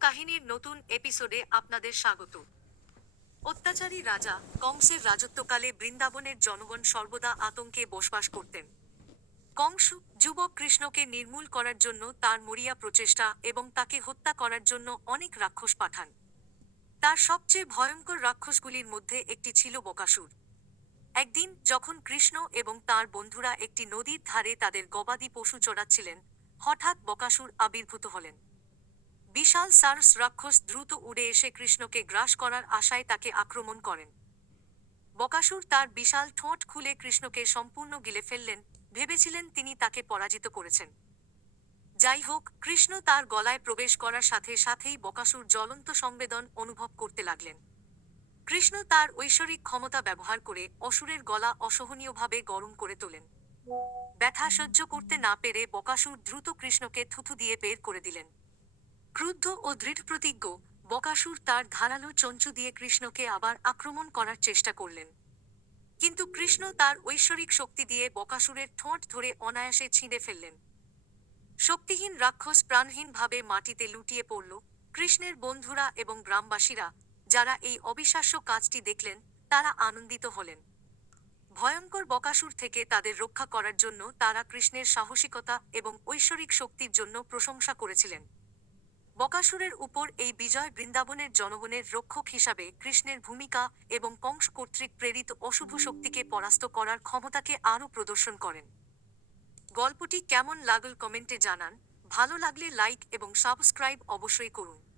কাহিনীর নতুন এপিসোডে আপনাদের স্বাগত। অত্যাচারী রাজা কংসের রাজত্বকালে বৃন্দাবনের জনগণ সর্বদা আতঙ্কে বসবাস করতেন। কংস যুবক কৃষ্ণকে নির্মূল করার জন্য তার মরিয়া প্রচেষ্টা এবং তাকে হত্যা করার জন্য অনেক রাক্ষস পাঠান। তার সবচেয়ে ভয়ঙ্কর রাক্ষসগুলির মধ্যে একটি ছিল বকাসুর। একদিন যখন কৃষ্ণ এবং তার বন্ধুরা একটি নদীর ধারে তাদের গবাদি পশু চড়াচ্ছিলেন, হঠাৎ বকাসুর আবির্ভূত হলেন। বিশাল সারস রাক্ষস দ্রুত উড়ে এসে কৃষ্ণকে গ্রাস করার আশায় তাকে আক্রমণ করেন। বকাসুর তার বিশাল ঠোঁট খুলে কৃষ্ণকে সম্পূর্ণ গিলে ফেললেন, ভেবেছিলেন তিনি তাকে পরাজিত করেছেন। যাই হোক, কৃষ্ণ তার গলায় প্রবেশ করার সাথে সাথেই বকাসুর জ্বলন্ত সংবেদন অনুভব করতে লাগলেন। কৃষ্ণ তার ঐশ্বরিক ক্ষমতা ব্যবহার করে অসুরের গলা অসহনীয়ভাবে গরম করে তোলেন। ব্যথা সহ্য করতে না পেরে বকাসুর দ্রুত কৃষ্ণকে থুথু দিয়ে বের করে দিলেন। ক্রুদ্ধ ও দৃঢ়প্রতিজ্ঞ, বকাসুর তার ধারালো চঞ্চু দিয়ে কৃষ্ণকে আবার আক্রমণ করার চেষ্টা করলেন। কিন্তু কৃষ্ণ তার ঐশ্বরিক শক্তি দিয়ে বকাসুরের ঠোঁট ধরে অনায়াসে ছিঁড়ে ফেললেন। শক্তিহীন রাক্ষস প্রাণহীনভাবে মাটিতে লুটিয়ে পড়ল। কৃষ্ণের বন্ধুরা এবং গ্রামবাসীরা, যারা এই অবিশ্বাস্য কাজটি দেখলেন, তারা আনন্দিত হলেন। ভয়ঙ্কর বকাসুর থেকে তাদের রক্ষা করার জন্য তারা কৃষ্ণের সাহসিকতা এবং ঐশ্বরিক শক্তির জন্য প্রশংসা করেছিলেন। বকাসুরের উপর এই বিজয় বৃন্দাবনের জনগণের রক্ষক হিসাবে কৃষ্ণের ভূমিকা এবং কংস কর্তৃক প্রেরিত অশুভ শক্তিকে পরাস্ত করার ক্ষমতাকে আরও প্রদর্শন করেন। গল্পটি কেমন লাগল কমেন্টে জানান। ভালো লাগলে লাইক এবং সাবস্ক্রাইব অবশ্যই করুন।